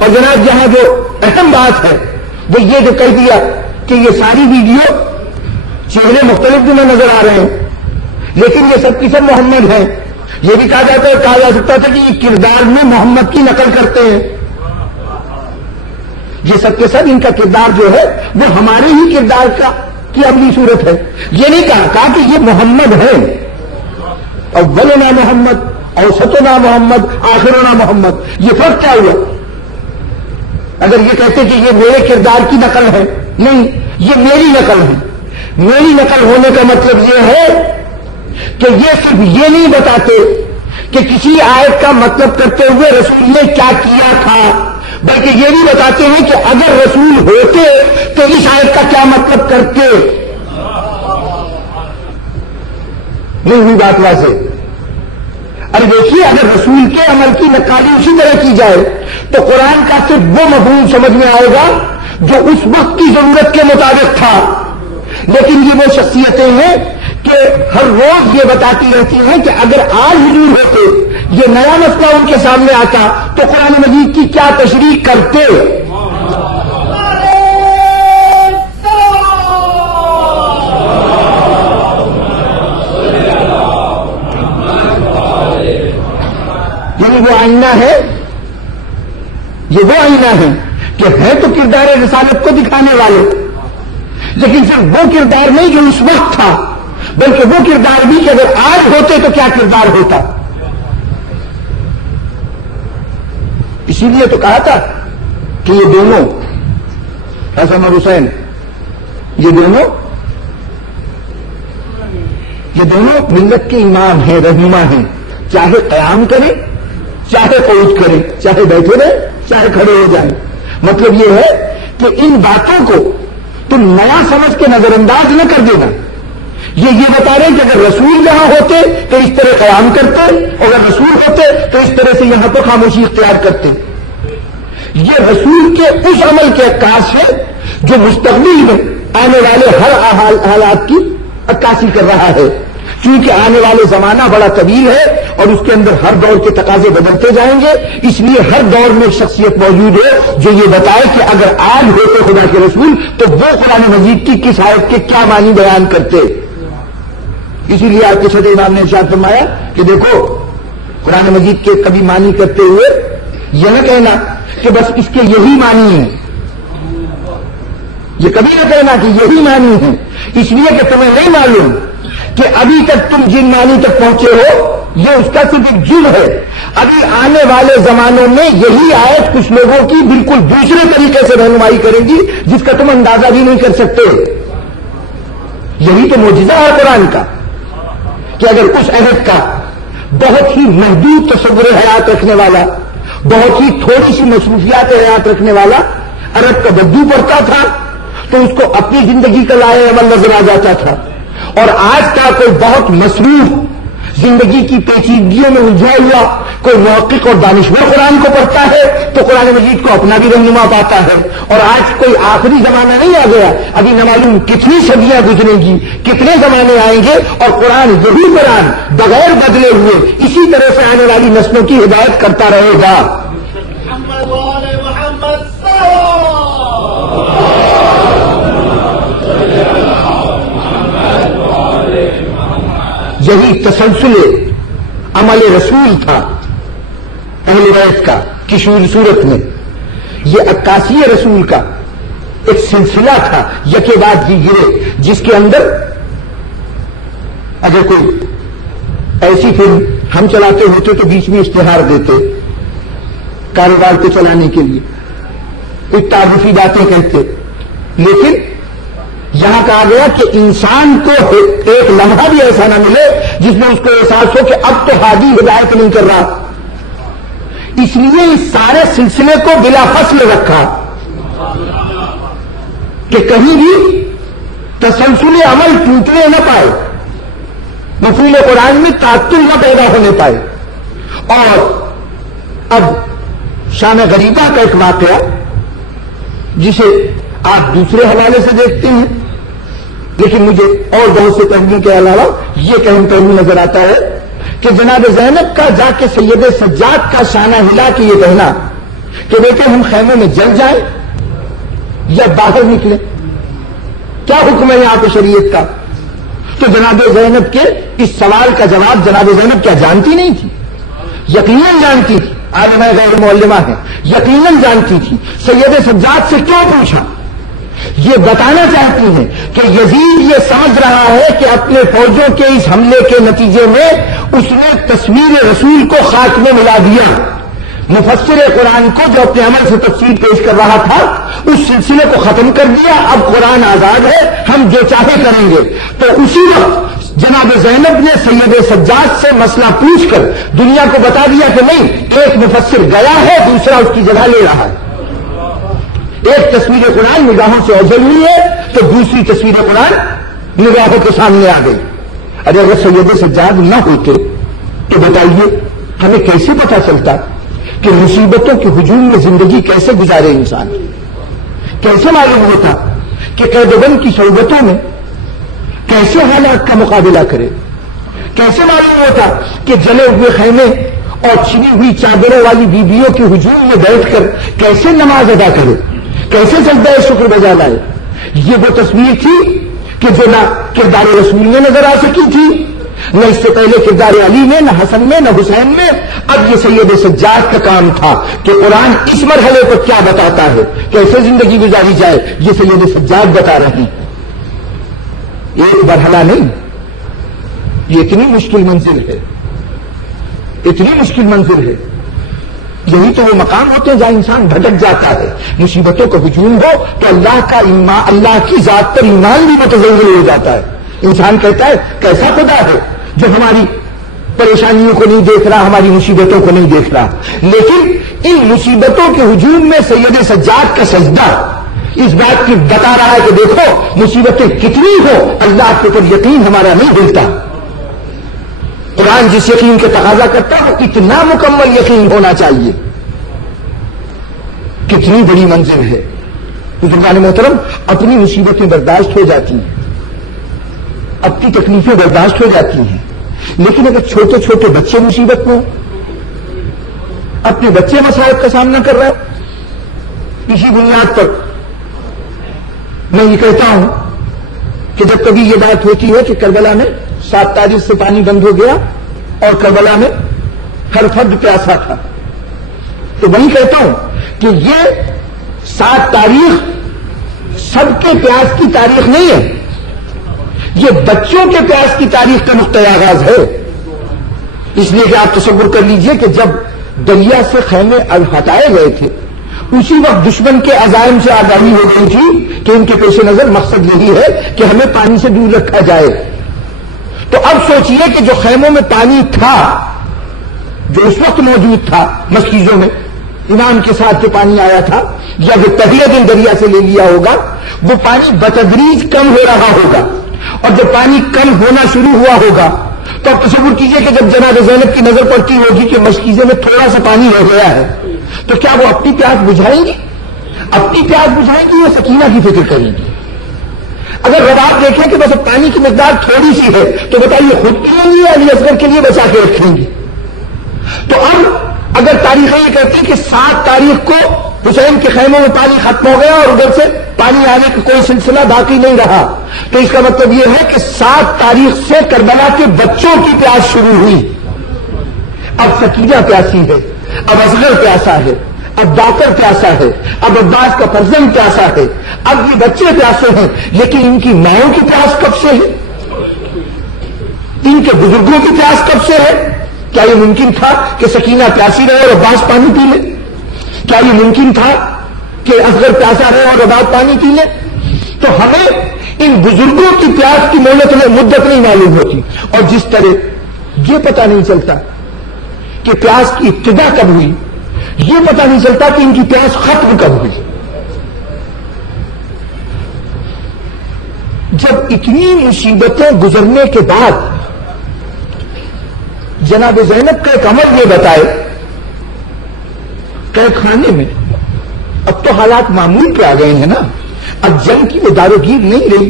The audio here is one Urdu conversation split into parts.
اور جناب یہاں جو اہم بات ہے وہ یہ جو کہہ دیا کہ یہ ساری ویڈیو چہرے مختلف بھی میں نظر آ رہے ہیں لیکن یہ سب کی سب محمد ہیں. یہ بھی کہا جا سکتا تھا کہ یہ کردار میں محمد کی نقل کرتے ہیں. یہ سب کے سب ان کا کردار جو ہے وہ ہمارے ہی کردار کی اگلی صورت ہے. یہ نہیں کہا کہ یہ محمد ہے. اولنا محمد، اوسطنا محمد، آخرنا محمد. یہ فرق کیا ہوا؟ اگر یہ کہتے کہ یہ میرے کردار کی نقل ہے، نہیں، یہ میری نقل ہے. میری نقل ہونے کا مطلب یہ ہے کہ یہ صرف یہ نہیں بتاتے کہ کسی آیت کا مطلب کرتے ہوئے رسول نے کیا کیا تھا، بلکہ یہ بھی بتاتے ہیں کہ اگر رسول ہوتے تو اس آیت کا کیا مطلب کرتے. نہیں ہوئی بات واضح؟ ارے دیکھیے، اگر رسول کے عمل کی نقالی اسی طرح کی جائے تو قرآن کا صرف وہ مفہوم سمجھ میں آئے گا جو اس وقت کی ضرورت کے مطابق تھا. لیکن یہ وہ شخصیتیں ہیں کہ ہر روز یہ بتاتی رہتی ہیں کہ اگر آج حضور ہوتے، یہ نیا مسئلہ ان کے سامنے آتا تو قرآن مجید کی کیا تشریح کرتے. یعنی وہ آئینہ ہے، یہ وہ آئینہ ہے کہ ہے تو کردار رسالت کو دکھانے والے، لیکن صرف وہ کردار نہیں جو اس وقت تھا، بلکہ وہ کردار بھی کہ اگر آج ہوتے تو کیا کردار ہوتا. اسی لیے تو کہا تھا کہ یہ دونوں حسن اور حسین، یہ دونوں ملت کے امام ہیں، رہنما ہیں. چاہے قیام کریں، چاہے قعود کریں، چاہے بیٹھے رہیں، چاہے کھڑے ہو جائیں. مطلب یہ ہے کہ ان باتوں کو تم نیا سمجھ کے نظر انداز نہ کر دینا. یہ بتا رہے ہیں کہ اگر رسول یہاں ہوتے تو اس طرح قیام کرتے، اور اگر رسول ہوتے تو اس طرح سے یہاں پر خاموشی اختیار کرتے. یہ رسول کے اس عمل کے عکاس ہے جو مستقبل میں آنے والے ہر حالات کی عکاسی کر رہا ہے. کیونکہ آنے والے زمانہ بڑا طویل ہے اور اس کے اندر ہر دور کے تقاضے بدلتے جائیں گے، اس لیے ہر دور میں ایک شخصیت موجود ہے جو یہ بتائے کہ اگر آج ہوتے خدا کے رسول تو وہ قرآن مجید کی کس آیت کے کیا معنی بیان کرتے. اسی لیے آپ کے صدر امام نے ارشاد فرمایا کہ دیکھو، قرآن مجید کے کبھی معنی کرتے ہوئے یہ نہ کہنا کہ بس اس کے یہی معنی ہیں، یہ کبھی نہ کہنا کہ یہی معنی ہے، اس لیے کہ تمہیں نہیں معلوم کہ ابھی تک تم جن معنی تک پہنچے ہو یہ اس کا صرف ایک جز ہے. ابھی آنے والے زمانوں میں یہی آیت کچھ لوگوں کی بالکل دوسرے طریقے سے رہنمائی کرے گی جس کا تم اندازہ بھی نہیں کر سکتے. یہی تو معجزہ ہے قرآن کا کہ اگر اس عہد کا بہت ہی محدود تصور حیات رکھنے والا، بہت ہی تھوڑی سی مصروفیات حیات رکھنے والا عرب کا بدو پڑتا تھا تو اس کو اپنی زندگی کا لائے عمل نظر آ جاتا تھا، اور آج کا کوئی بہت مصروف زندگی کی پیچیدگیوں میں الجھا ہوا کوئی محقق اور دانشور قرآن کو پڑھتا ہے تو قرآن مجید کو اپنا بھی رہنما پاتا ہے. اور آج کوئی آخری زمانہ نہیں آ گیا، ابھی نہ معلوم کتنی صدیاں گزریں گی، کتنے زمانے آئیں گے، اور قرآن یہی قرآن بغیر بدلے ہوئے اسی طرح سے آنے والی نسلوں کی ہدایت کرتا رہے گا. یہی تسلسل عمل رسول تھا اہل بیت کا کی صورت میں. یہ عکاسی رسول کا ایک سلسلہ تھا یکے بعد گرے، جس کے اندر اگر کوئی ایسی فلم ہم چلاتے ہوتے تو بیچ میں اشتہار دیتے کاروبار کو چلانے کے لیے، ایک تعارفی باتیں کہتے، لیکن یہاں کہا گیا کہ انسان کو ایک لمحہ بھی ایسا نہ ملے جس میں اس کو احساس ہو کہ اب تو ہادی ہدایت نہیں کر رہا. اس لیے اس سارے سلسلے کو بلا فصل رکھا کہ کہیں بھی تسلسل عمل ٹوٹنے نہ پائے، مفہوم قرآن میں تعطل نہ پیدا ہونے پائے. اور اب شان غریبہ کا ایک واقعہ جسے آپ دوسرے حوالے سے دیکھتے ہیں، لیکن مجھے اور بہت سے پہلوؤں کے علاوہ یہ اہم پہلو نظر آتا ہے کہ جناب زینب کا جا کے سید سجاد کا شانہ ہلا کے یہ کہنا کہ بیٹے ہم خیموں میں جل جائیں یا باہر نکلیں، کیا حکم ہے یہاں پہ شریعت کا؟ تو جناب زینب کے اس سوال کا جواب جناب زینب کیا جانتی نہیں تھی؟ یقیناً جانتی تھی، عالمہ غیر معلمہ ہے، یقیناً جانتی تھی۔ سید سجاد سے کیوں پوچھا؟ یہ بتانا چاہتی ہیں کہ یزید یہ سمجھ رہا ہے کہ اپنے فوجوں کے اس حملے کے نتیجے میں اس نے تصویر رسول کو خاک میں ملا دیا۔ مفسر قرآن کو جو اپنے عمل سے تفسیر پیش کر رہا تھا اس سلسلے کو ختم کر دیا، اب قرآن آزاد ہے، ہم جو چاہے کریں گے۔ تو اسی وقت جناب زینب نے سید سجاد سے مسئلہ پوچھ کر دنیا کو بتا دیا کہ نہیں، ایک مفسر گیا ہے، دوسرا اس کی جگہ لے رہا ہے۔ ایک تصویر قرآن نگاہوں سے اوجھل ہوئی ہے تو دوسری تصویر قرآن نگاہوں کے سامنے آ گئی۔ ارے اگر سید سجاد نہ ہوتے تو بتائیے ہمیں کیسے پتا چلتا کہ مصیبتوں کے ہجوم میں زندگی کیسے گزارے انسان؟ کیسے معلوم ہوتا کہ قید بند کی صعوبتوں میں کیسے حالات کا مقابلہ کرے؟ کیسے معلوم ہوتا کہ جلے ہوئے خیمے اور چھنی ہوئی چادروں والی بیویوں کے ہجوم میں بیٹھ کر کیسے نماز ادا کرے، کیسے سجدہ شکر بجا لائے؟ یہ وہ تصویر تھی کہ جو نہ کردار رسول میں نظر آ سکی تھی، نہ اس سے پہلے کردار علی میں، نہ حسن میں، نہ حسین میں۔ اب یہ سید سجاد کا کام تھا کہ قرآن اس مرحلے پر کیا بتاتا ہے، کیسے زندگی گزاری جائے، یہ سید سجاد بتا رہے ہیں۔ ایک مرحلہ نہیں، یہ اتنی مشکل منزل ہے، اتنی مشکل منزل ہے۔ یہی تو وہ مقام ہوتے ہیں جہاں انسان بھٹک جاتا ہے، مصیبتوں کا ہجوم ہو تو اللہ کی ذات پر ایمان بھی متزلزل ہو جاتا ہے۔ انسان کہتا ہے کیسا خدا ہے جو ہماری پریشانیوں کو نہیں دیکھ رہا، ہماری مصیبتوں کو نہیں دیکھ رہا۔ لیکن ان مصیبتوں کے ہجوم میں سید سجاد کا سجدہ اس بات کی بتا رہا ہے کہ دیکھو مصیبتیں کتنی ہو، اللہ کے اوپر یقین ہمارا نہیں بھولتا۔ قرآن جس یقین کے تقاضا کرتا ہے اتنا مکمل یقین ہونا چاہیے۔ کتنی بڑی منزل ہے۔ بزرگان محترم، اپنی مصیبتیں برداشت ہو جاتی ہیں، اپنی تکلیفیں برداشت ہو جاتی ہیں، لیکن اگر چھوٹے چھوٹے بچے مصیبت میں اپنے بچے مسائل کا سامنا کر رہے ہیں، اسی بنیاد پر میں یہ کہتا ہوں کہ جب کبھی یہ بات ہوتی ہے کہ کربلا میں 7 تاریخ سے پانی بند ہو گیا اور کربلا میں ہر فرد پیاسا تھا، تو وہی کہتا ہوں کہ یہ 7 تاریخ سب کے پیاس کی تاریخ نہیں ہے، یہ بچوں کے پیاس کی تاریخ کا نقطۂ آغاز ہے۔ اس لیے کہ آپ تصور کر لیجئے کہ جب دریا سے خیمے ہٹائے گئے تھے اسی وقت دشمن کے عزائم سے آگاہی ہو گئی تھی کہ ان کے پیش نظر مقصد یہی ہے کہ ہمیں پانی سے دور رکھا جائے۔ تو اب سوچئے کہ جو خیموں میں پانی تھا، جو اس وقت موجود تھا مسکیزوں میں، امام کے ساتھ جو پانی آیا تھا یا جو پہلے دن دریا سے لے لیا ہوگا، وہ پانی بتدریج کم ہو رہا ہوگا، اور جب پانی کم ہونا شروع ہوا ہوگا تو آپ تصور کیجئے کہ جب جناب زینب کی نظر پڑتی ہوگی کہ مشکیزے میں تھوڑا سا پانی رہ گیا ہے، تو کیا وہ اپنی پیاس بجھائیں گی؟ اپنی پیاس بجھائیں گی یا سکینہ کی فکر کریں گی؟ اگر رب آپ دیکھیں کہ بس پانی کی مقدار تھوڑی سی ہے تو بتائیے خود پیئیں گی یا علی اصغر کے لیے بچا کے رکھیں گی؟ تو اب اگر تاریخیں یہ کہتی ہیں کہ 7 تاریخ کو حسین کے خیموں میں پانی ختم ہو گیا اور ادھر سے پانی آنے کا کوئی سلسلہ باقی نہیں رہا، تو اس کا مطلب یہ ہے کہ 7 تاریخ سے کربلا کے بچوں کی پیاس شروع ہوئی۔ اب سکینہ پیاسی ہے، اب اصغر پیاسا ہے، اب باقر پیاسا ہے، اب عباس کا فرزند پیاسا ہے، اب یہ بچے پیاسے ہیں، لیکن ان کی ماؤں کی پیاس کب سے ہے؟ ان کے بزرگوں کی پیاس کب سے ہے؟ کیا یہ ممکن تھا کہ سکینہ پیاسی رہے اور عباس پانی پی لے؟ کیا یہ ممکن تھا کہ اصغر پیاسا رہے اور عباس پانی پی لے؟ تو ہمیں ان بزرگوں کی پیاس کی مدت نہیں معلوم ہوتی، اور جس طرح یہ پتہ نہیں چلتا کہ پیاس کی ابتدا کب ہوئی، یہ پتہ نہیں چلتا کہ ان کی پیاس ختم کب ہوئی۔ جب اتنی مصیبتیں گزرنے کے بعد جناب زینب کا ایک عمل یہ بتائے، قید خانے میں اب تو حالات معمول پہ آ گئے ہیں نا، اب جنگ کی وہ داروگیر نہیں رہی،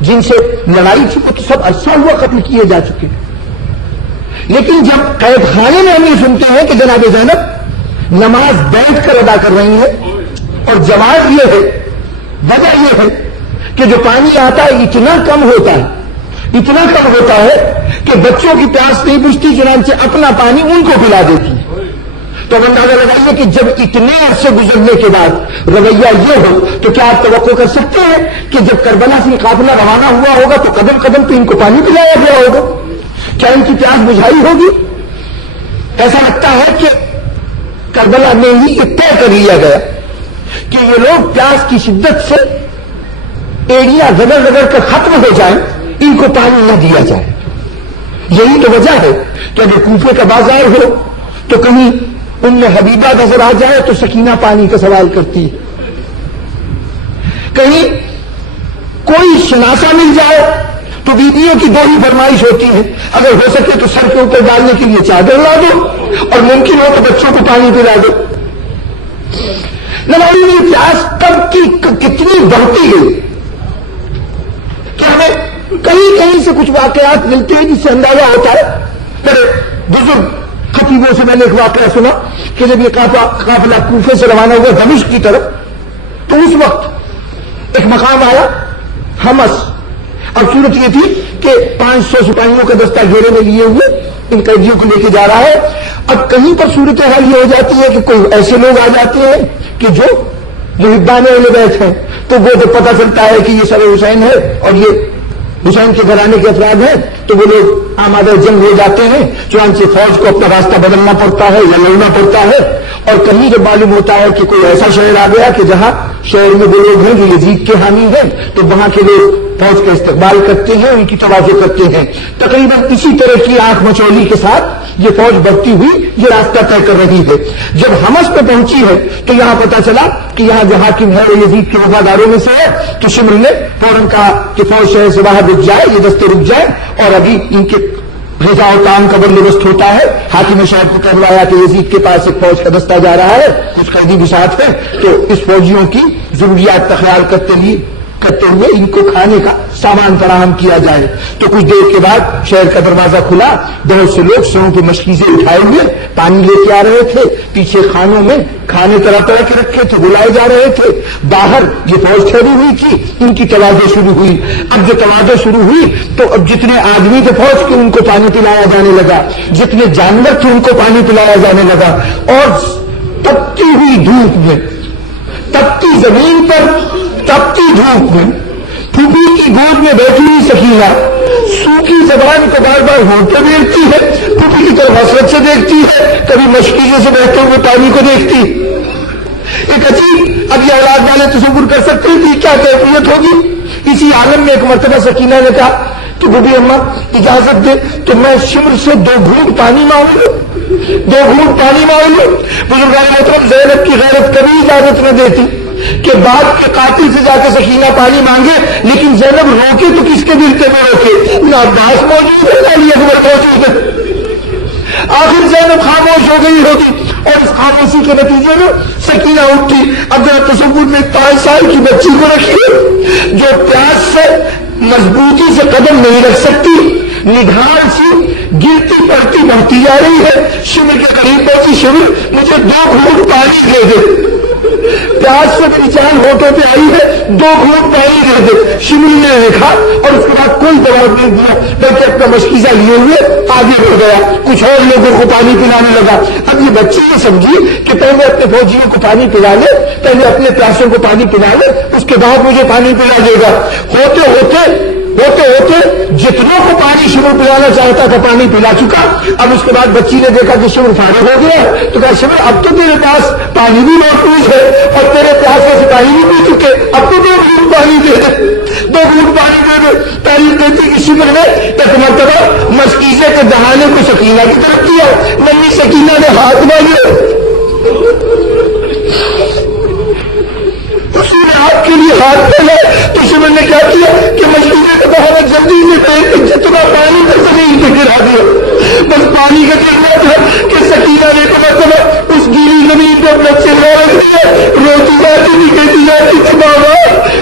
جن سے لڑائی تھی وہ تو سب عرصہ ہوا ختم کیے جا چکے، لیکن جب قید خانے میں ہم یہ سنتے ہیں کہ جناب زینب نماز بیٹھ کر ادا کر رہی ہے اور جواز یہ ہے، وجہ یہ ہے کہ جو پانی آتا ہے اتنا کم ہوتا ہے کہ بچوں کی پیاس نہیں بجھتی، چنانچہ اپنا پانی ان کو پلا دیتی ہے۔ تو اب اندازہ لگائیے کہ جب اتنے عرصے گزرنے کے بعد رویہ یہ ہو تو کیا آپ توقع کر سکتے ہیں کہ جب کربلا سے قافلہ روانہ ہوا ہوگا تو قدم قدم پہ ان کو پانی پلایا گیا ہوگا؟ کیا ان کی پیاس بجھائی ہوگی؟ ایسا لگتا ہے کہ کربلا میں ہی یہ طے کر لیا گیا کہ یہ لوگ پیاس کی شدت سے ایڑیاں رگڑ رگڑ کر ختم ہو جائیں، ان کو پانی نہ دیا جائے۔ یہی تو وجہ ہے کہ اگر کوفے کا بازار ہو تو کہیں ان میں حبیبہ نظر آ جائے تو سکینہ پانی کا سوال کرتی ہے، کہیں کوئی شناسا مل جائے تو بیویوں کی دو ہی فرمائش ہوتی ہے، اگر ہو سکے تو سر کے اوپر ڈالنے کے لیے چادر لا دو اور ممکن ہو تو بچوں کو پانی پلا دو۔ نمازی میں پیاس کب کی کتنی بڑھتی گئی کہ ہمیں کہیں کہیں سے کچھ واقعات ملتے ہیں جس سے اندازہ ہوتا ہے۔ میرے بزرگ خطیبوں سے میں نے ایک واقعہ سنا کہ جب یہ قافلہ کوفے سے روانہ ہوا دمشق کی طرف تو اس وقت ایک مقام آیا حمص، اور صورت یہ تھی کہ 500 سپاہیوں کا دستہ گھیرے میں لیے ہوئے ان قیدیوں کو لے کے جا رہا ہے۔ اب کہیں پر صورتحال یہ ہو جاتی ہے کہ کوئی ایسے لوگ آ جاتے ہیں کہ جو محبان اہل بیت ہیں، تو وہ جب پتہ چلتا ہے کہ یہ سر حسین ہے اور یہ حسین کے گھرانے کے افراد ہیں تو وہ لوگ آمادہ جنگ ہو جاتے ہیں، چنانچہ فوج کو اپنا راستہ بدلنا پڑتا ہے یا لڑنا پڑتا ہے۔ اور کہیں جب معلوم ہوتا ہے کہ کوئی ایسا شہر آ گیا کہ جہاں شہر میں وہ لوگ ہیں جو یزید کے حامی ہیں تو وہاں کے لوگ فوج کا استقبال کرتے ہیں، ان کی توازو کرتے ہیں۔ تقریباً اسی طرح کی آنکھ مچولی کے ساتھ یہ فوج بڑھتی ہوئی یہ راستہ طے کر رہی ہے۔ جب حمص پہ پہنچی ہے تو یہاں پتہ چلا کہ یہاں جو حاکم ہے وہ یزید کے وفاداروں میں سے ہے، تو شمر نے فوراً کہا کہ فوج شہر سے باہر رک جائے، یہ دستے رک جائے اور ابھی ان کے غذا و طعام کا بندوبست ہوتا ہے۔ حاکم شہر کو کہلوایا کہ یزید کے پاس ایک فوج کا دستہ جا رہا ہے، کچھ قیدی بھی ساتھ ہے، تو اس فوجیوں کی ضروریات کا خیال کرتے ہوئے ان کو کھانے کا سامان فراہم کیا جائے۔ تو کچھ دیر کے بعد شہر کا دروازہ کھلا، بہت سے لوگ سروں پہ مشکیزیں اٹھائے ہوئے پانی لے کے آ رہے تھے، پیچھے خانوں میں کھانے طرح طرح کے رکھے تھے، بلائے جا رہے تھے۔ باہر یہ فوج ٹھہری ہوئی تھی، ان کی توازو شروع ہوئی۔ اب جو توازو شروع ہوئی تو اب جتنے آدمی تھے فوج کے ان کو پانی پلایا جانے لگا، جتنے جانور تھے ان کو پانی پلایا جانے لگا، اور تپتی ہوئی دھوپ میں، تپتی زمین پر، تپتی دھوپ میں پھوپھی کی گود میں بیٹھی ہوئی سکینہ سوکھی زبان کو بار بار ہونٹے دیکھتی ہے، پھوپھی کی طرف حسرت سے دیکھتی ہے، کبھی مشکیزوں سے بہتے ہوئے پانی کو دیکھتی۔ ایک عجیب، اب یہ اولاد والے تصور کر سکتے ہیں کہ کیا کیفیت ہوگی۔ اسی عالم میں ایک مرتبہ سکینہ نے کہا کہ بوبی اماں اجازت دے تو میں شمر سے 2 گھونٹ پانی مانگ لوں، 2 گھونٹ پانی مانگ لوں۔ بزرگان محترم زینب کی غیرت کبھی اجازت نہ دیتی کہ باپ کے قاتل سے جا کے سکینہ پانی مانگے، لیکن زینب روکے تو کس کے دل میں روکے؟ نہ عباس موجود ہے نہ علی اکبر موجود ہے۔ آخر زینب خاموش ہو گئی ہوگی اور اس خاموشی کے نتیجے میں سکینہ اٹھی۔ اب ذرا تصور میں 5 سال کی بچی کو رکھیے جو پیاس سے مضبوطی سے قدم نہیں رکھ سکتی، نگھال سی گرتی پڑتی بڑھتی جا رہی ہے، شمر کے قریب پہنچی، شمر مجھے 2 گھونٹ پانی دے دے، پیاس سے میری جان ہوٹوں پہ آئی ہے، 2 گھونٹ پانی دے دے۔ شمر نے دیکھا اور اس کے بعد کوئی جواب نہیں دیا، بلکہ اپنا مشکیزہ لیے ہوئے آگے بڑھ گیا، کچھ اور لوگوں کو پانی پلانے لگا۔ اب یہ بچی نے سمجھی کہ پہلے اپنے فوجیوں کو پانی پلا لے، پہلے اپنے پیاسوں کو پانی پلا لے، اس کے بعد مجھے پانی پلا دے گا۔ ہوتے ہوتے جتنوں کو پانی شمر پلانا چاہتا تھا پانی پلا چکا۔ اب اس کے بعد بچی نے دیکھا کہ شمر فارغ ہو گیا تو کہا شمر اب تو تیرے پاس پانی بھی محفوظ ہے اور تیرے پیاسوں سے پانی بھی پی چکے، اب تو 2 گھونٹ پانی دے دے، 2 گھونٹ پانی دے دے۔ تعریف دیتی کہ شمر نے ایک مرتبہ مشکیزے کے دہانے کو سکینہ کی طرف کیا، ننھی سکینہ نے ہاتھ مانگے، اسی نے آپ کے لیے ہاتھ پھیلائے تو شمر نے کیا کیا کہ مشکیزے کا دہانا جلدی میں پھینک کے جتنا پانی کر سکے ان پہ گرا دیا۔ بس پانی کا گرنا تھا کہ سکینہ نے مرتبہ اس گیلی زمین پہ اپنا چہرہ رکھ دیا، روتی جاتی نہیں کہتی جاتی کہ بابا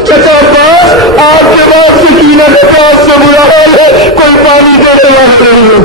چچا عباس آپ کے بعد سکینہ کے پاس سے برا حال ہے، کوئی پانی دینے والا نہیں ہے۔